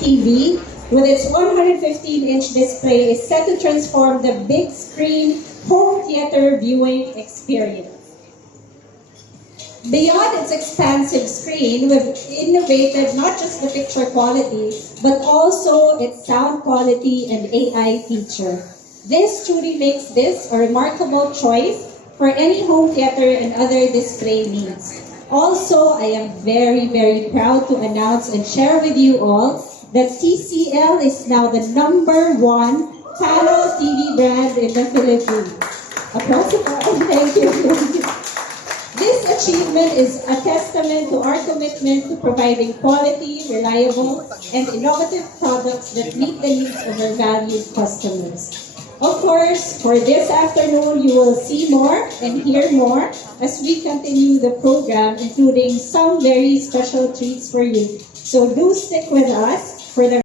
TV, with its 115-inch display, is set to transform the big screen home theater viewing experience. Beyond its expansive screen, we've innovated not just the picture quality, but also its sound quality and AI feature. This truly makes this a remarkable choice for any home theater and other display needs. Also, I am very, very proud to announce and share with you all that TCL is now the #1 panel TV brand in the Philippines. Applause and thank you. This achievement is a testament to our commitment to providing quality, reliable, and innovative products that meet the needs of our valued customers. Of course, for this afternoon, you will see more and hear more as we continue the program, including some very special treats for you. So do stick with us for the